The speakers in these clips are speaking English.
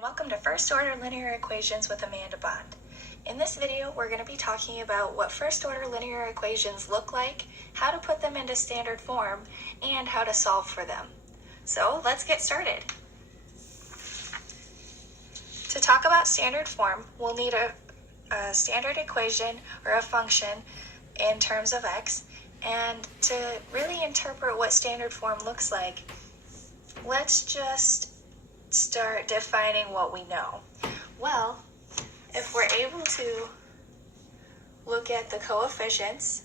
Welcome to First Order Linear Equations with Amanda Bond. In this video, we're going to be talking about what first order linear equations look like, how to put them into standard form, and how to solve for them. So let's get started. To talk about standard form, we'll need a standard equation or a function in terms of x, and to really interpret what standard form looks like, let's just start defining what we know. Well, if we're able to look at the coefficients,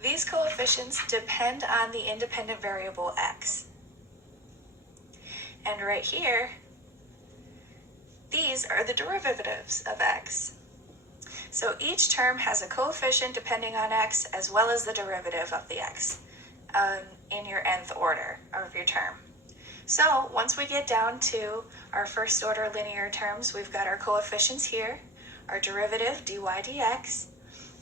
these coefficients depend on the independent variable x. And right here, these are the derivatives of x. So each term has a coefficient depending on x as well as the derivative of the x in your nth order of your term. So once we get down to our first order linear terms, we've got our coefficients here, our derivative dy dx,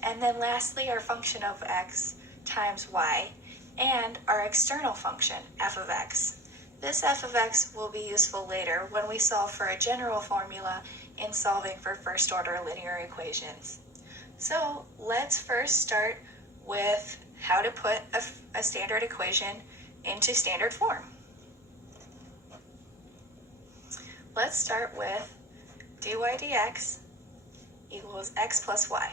and then lastly our function of x times y, and our external function f of x. This f of x will be useful later when we solve for a general formula in solving for first order linear equations. So let's first start with how to put a standard equation into standard form. Let's start with dy dx equals x plus y.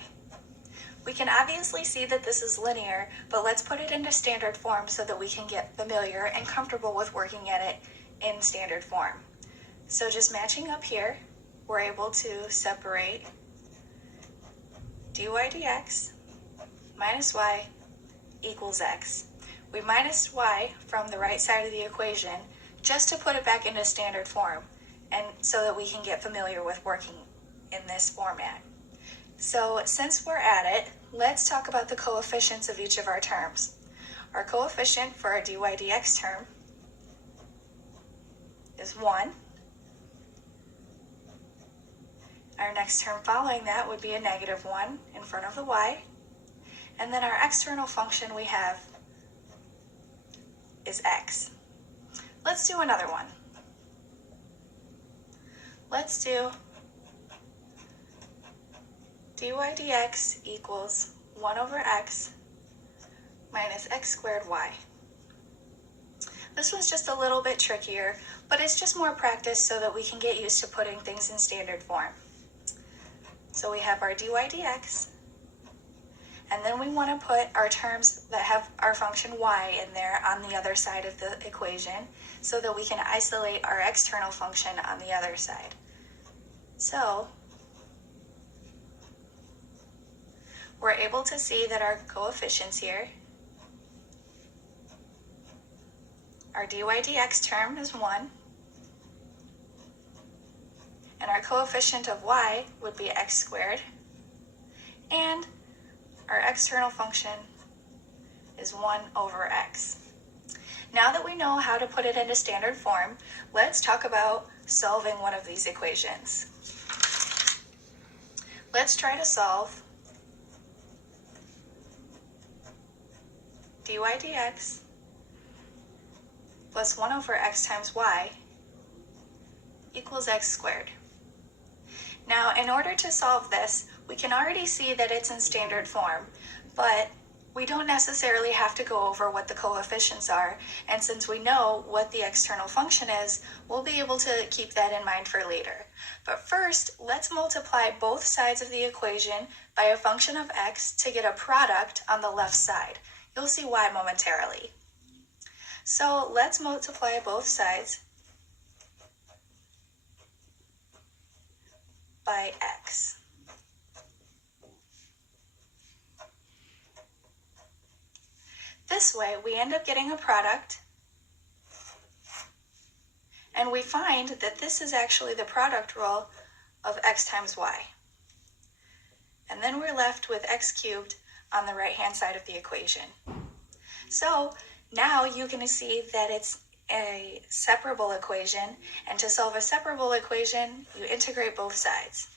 We can obviously see that this is linear, but let's put it into standard form so that we can get familiar and comfortable with working at it in standard form. So just matching up here, we're able to separate dy dx minus y equals x. We minus y from the right side of the equation just to put it back into standard form, and so that we can get familiar with working in this format. So since we're at it, let's talk about the coefficients of each of our terms. Our coefficient for our dy dx term is 1. Our next term following that would be a negative 1 in front of the y. And then our external function we have is x. Let's do another one. Let's do dy dx equals 1 over x minus x squared y. This one's just a little bit trickier, but it's just more practice so that we can get used to putting things in standard form. So we have our dy dx, and then we want to put our terms that have our function y in there on the other side of the equation so that we can isolate our external function on the other side. So we're able to see that our coefficients here, our dy dx term is 1, and our coefficient of y would be x squared, and our external function is 1 over x. Now that we know how to put it into standard form, let's talk about solving one of these equations. Let's try to solve dy dx plus 1 over x times y equals x squared. Now, in order to solve this, we can already see that it's in standard form, but we don't necessarily have to go over what the coefficients are, and since we know what the external function is, we'll be able to keep that in mind for later. But first, let's multiply both sides of the equation by a function of x to get a product on the left side. You'll see why momentarily. So let's multiply both sides by x. This way, we end up getting a product, and we find that this is actually the product rule of x times y. And then we're left with x cubed on the right-hand side of the equation. So now you can see that it's a separable equation, and to solve a separable equation, you integrate both sides.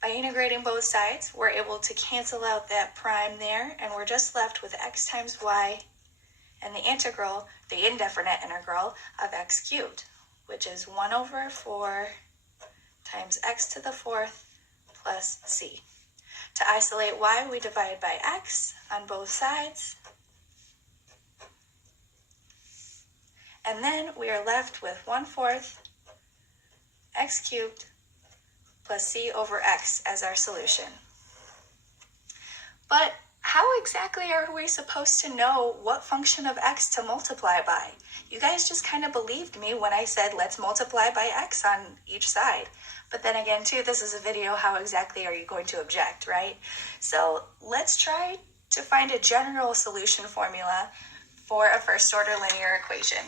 By integrating both sides, we're able to cancel out that prime there, and we're just left with x times y and the integral, the indefinite integral of x cubed. which is 1 over 4 times x to the 4th plus c. To isolate y, we divide by x on both sides. And then we are left with 1/4 x cubed plus c over x as our solution. But how exactly are we supposed to know what function of x to multiply by? You guys just kind of believed me when I said let's multiply by x on each side. But then again too, this is a video, how exactly are you going to object, right? So let's try to find a general solution formula for a first order linear equation.